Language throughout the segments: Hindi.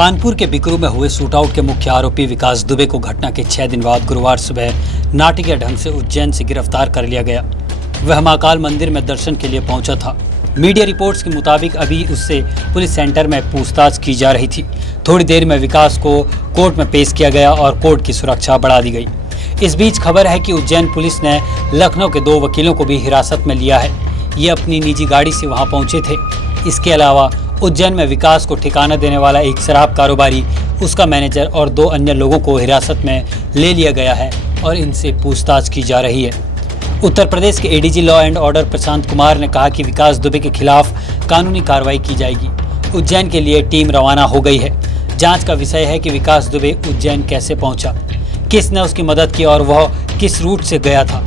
कानपुर के बिकरू में हुए शूटआउट के मुख्य आरोपी विकास दुबे को घटना के 6 दिन बाद गुरुवार सुबह नाटकीय ढंग से उज्जैन से गिरफ्तार कर लिया गया। वह महाकाल मंदिर में दर्शन के लिए पहुंचा था। मीडिया रिपोर्ट्स के मुताबिक अभी उससे पुलिस सेंटर में पूछताछ की जा रही थी। थोड़ी देर में विकास को कोर्ट में पेश किया गया और कोर्ट की सुरक्षा बढ़ा दी गई। इस बीच खबर है कि उज्जैन पुलिस ने लखनऊ के 2 वकीलों को भी हिरासत में लिया है। ये अपनी निजी गाड़ी से वहां पहुंचे थे। इसके अलावा उज्जैन में विकास को ठिकाना देने वाला एक शराब कारोबारी, उसका मैनेजर और 2 अन्य लोगों को हिरासत में ले लिया गया है और इनसे पूछताछ की जा रही है। उत्तर प्रदेश के ADG law and order Prashant Kumar ने कहा कि विकास दुबे के खिलाफ कानूनी कार्रवाई की जाएगी। उज्जैन के लिए टीम रवाना हो गई है। जांच का विषय है कि विकास दुबे उज्जैन कैसे पहुंचा, किसने उसकी मदद की और वह किस रूट से गया था,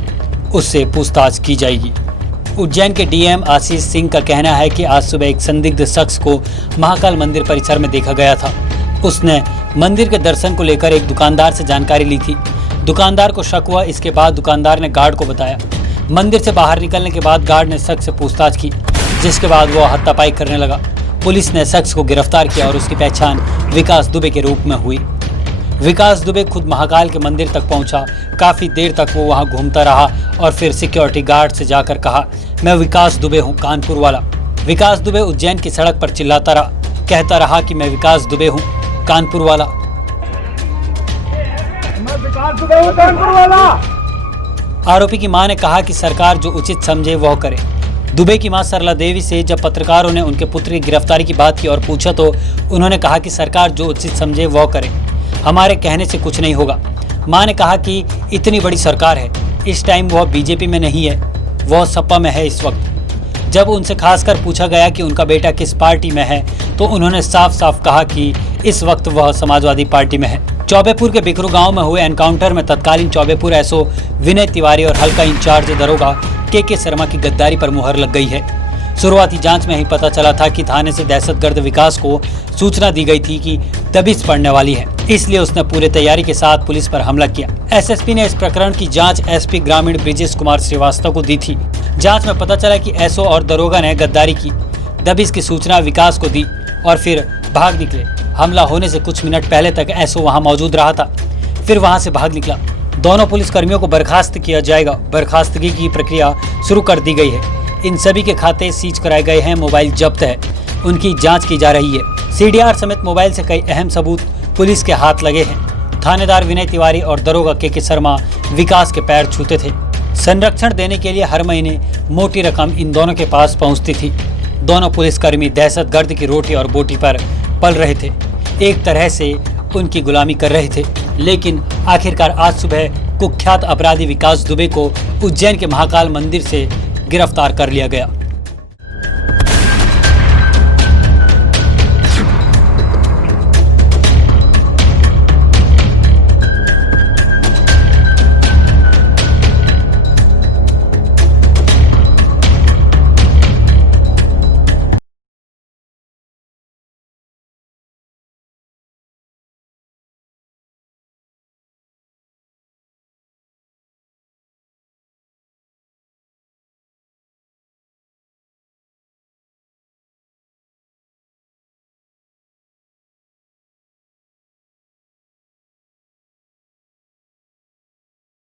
उससे पूछताछ की जाएगी। उज्जैन के डीएम आशीष सिंह का कहना है कि आज सुबह एक संदिग्ध शख्स को महाकाल मंदिर परिसर में देखा गया था। उसने मंदिर के दर्शन को लेकर एक दुकानदार से जानकारी ली थी। दुकानदार को शक हुआ। इसके बाद दुकानदार ने गार्ड को बताया। मंदिर से बाहर निकलने के बाद गार्ड ने शख्स से पूछताछ की, जिसके बाद वो हाथापाई करने लगा। पुलिस ने शख्स को गिरफ्तार किया और उसकी पहचान विकास दुबे के रूप में हुई। विकास दुबे खुद महाकाल के मंदिर तक पहुंचा। काफ़ी देर तक वो वहां घूमता रहा और फिर सिक्योरिटी गार्ड से जाकर कहा, मैं विकास दुबे हूं, कानपुर वाला। विकास दुबे उज्जैन की सड़क पर चिल्लाता रहा, कहता रहा कि मैं विकास दुबे हूं, कानपुर वाला। मैं विकास दुबे हूं, कानपुर वाला। आरोपी की मां ने कहा कि सरकार जो उचित समझे वह करे। दुबे की मां सरला देवी से जब पत्रकारों ने उनके पुत्र की गिरफ्तारी की बात की और पूछा तो उन्होंने कहा कि सरकार जो उचित समझे वह करे, हमारे कहने से कुछ नहीं होगा। मां ने कहा कि इतनी बड़ी सरकार है, इस टाइम वह बीजेपी में नहीं है, वह सपा में है इस वक्त। जब उनसे खासकर पूछा गया कि उनका बेटा किस पार्टी में है तो उन्होंने साफ साफ कहा कि इस वक्त वह समाजवादी पार्टी में है। चौबेपुर के बिकरू गांव में हुए एनकाउंटर में तत्कालीन चौबेपुर एसओ विनय तिवारी और हल्का इंचार्ज दरोगा के शर्मा की गद्दारी पर मुहर लग गई है। शुरुआती जांच में ही पता चला था कि थाने से दहशतगर्द विकास को सूचना दी गई थी कि दबिश पड़ने वाली है, इसलिए उसने पूरी तैयारी के साथ पुलिस पर हमला किया। एसएसपी ने इस प्रकरण की जांच एसपी ग्रामीण ब्रिजेश कुमार श्रीवास्तव को दी थी। जांच में पता चला कि एसओ और दरोगा ने गद्दारी की, दबिश की सूचना विकास को दी और फिर भाग निकले। हमला होने से कुछ मिनट पहले तक एसओ वहां मौजूद रहा था, फिर वहां से भाग निकला। दोनों पुलिसकर्मियों को बर्खास्त किया जाएगा। बर्खास्तगी की प्रक्रिया शुरू कर दी गई है। इन सभी के खाते सीज कराए गए हैं, मोबाइल जब्त है, उनकी जांच की जा रही है। सीडीआर समेत मोबाइल से कई अहम सबूत पुलिस के हाथ लगे हैं। थानेदार विनय तिवारी और दरोगा के शर्मा विकास के पैर छूते थे। संरक्षण देने के लिए हर महीने मोटी रकम इन दोनों के पास पहुंचती थी। दोनों पुलिसकर्मी दहशतगर्द की रोटी और बोटी पर पल रहे थे, एक तरह से उनकी गुलामी कर रहे थे। लेकिन आखिरकार आज सुबह कुख्यात अपराधी विकास दुबे को उज्जैन के महाकाल मंदिर से गिरफ्तार कर लिया गया।